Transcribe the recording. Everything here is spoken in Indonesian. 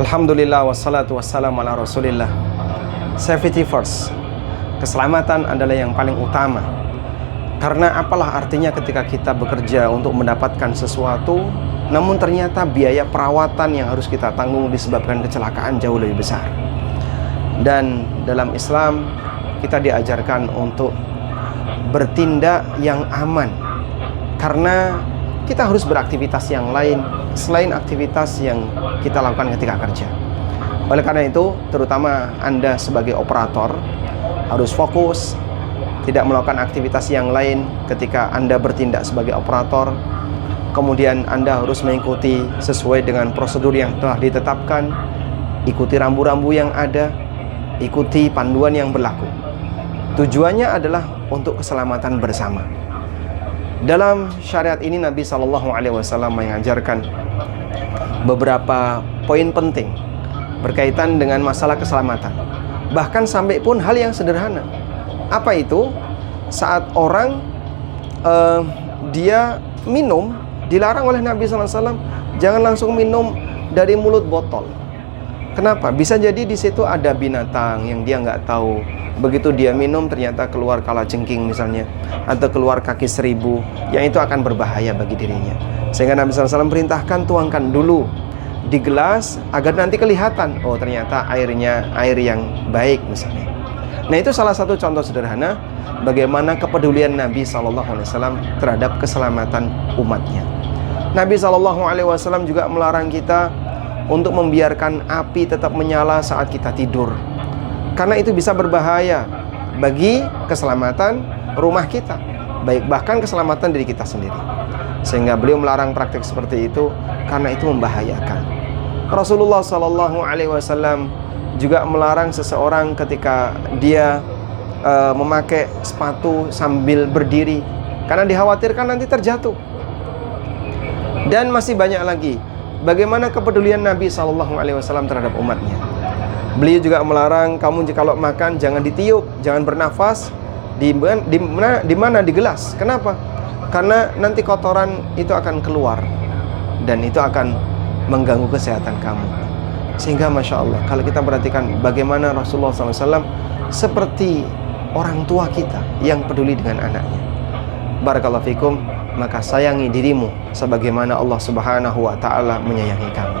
Alhamdulillah wassalatu wassalamu ala rasulillah. Safety first. Keselamatan adalah yang paling utama. Karena apalah artinya ketika kita bekerja untuk mendapatkan sesuatu, namun ternyata biaya perawatan yang harus kita tanggung disebabkan kecelakaan jauh lebih besar. Dan dalam Islam kita diajarkan untuk bertindak yang aman. Karena kita harus beraktivitas yang lain selain aktivitas yang kita lakukan ketika kerja. Oleh karena itu, terutama Anda sebagai operator harus fokus, tidak melakukan aktivitas yang lain ketika Anda bertindak sebagai operator. Kemudian Anda harus mengikuti sesuai dengan prosedur yang telah ditetapkan, ikuti rambu-rambu yang ada, ikuti panduan yang berlaku. Tujuannya adalah untuk keselamatan bersama. Dalam syariat ini Nabi SAW mengajarkan beberapa poin penting berkaitan dengan masalah keselamatan. Bahkan sampai pun hal yang sederhana. Apa itu? Saat orang dia minum, dilarang oleh Nabi SAW, jangan langsung minum dari mulut botol. Kenapa? Bisa jadi di situ ada binatang yang dia nggak tahu. Begitu dia minum ternyata keluar kalajengking misalnya, atau keluar kaki seribu, yang itu akan berbahaya bagi dirinya. Sehingga Nabi SAW perintahkan tuangkan dulu di gelas agar nanti kelihatan, oh ternyata airnya air yang baik misalnya. Nah, itu salah satu contoh sederhana bagaimana kepedulian Nabi SAW terhadap keselamatan umatnya. Nabi SAW juga melarang kita untuk membiarkan api tetap menyala saat kita tidur, karena itu bisa berbahaya bagi keselamatan rumah kita, bahkan keselamatan diri kita sendiri. Sehingga beliau melarang praktik seperti itu karena itu membahayakan. Rasulullah SAW juga melarang seseorang ketika dia memakai sepatu sambil berdiri, karena dikhawatirkan nanti terjatuh. Dan masih banyak lagi bagaimana kepedulian Nabi SAW terhadap umatnya. Beliau juga melarang kamu kalau makan jangan ditiup, jangan bernafas di mana di gelas. Kenapa? Karena nanti kotoran itu akan keluar dan itu akan mengganggu kesehatan kamu. Sehingga Masya Allah, kalau kita perhatikan bagaimana Rasulullah SAW seperti orang tua kita yang peduli dengan anaknya. Barakallahu fikum, maka sayangi dirimu sebagaimana Allah Subhanahu wa Ta'ala menyayangi kamu.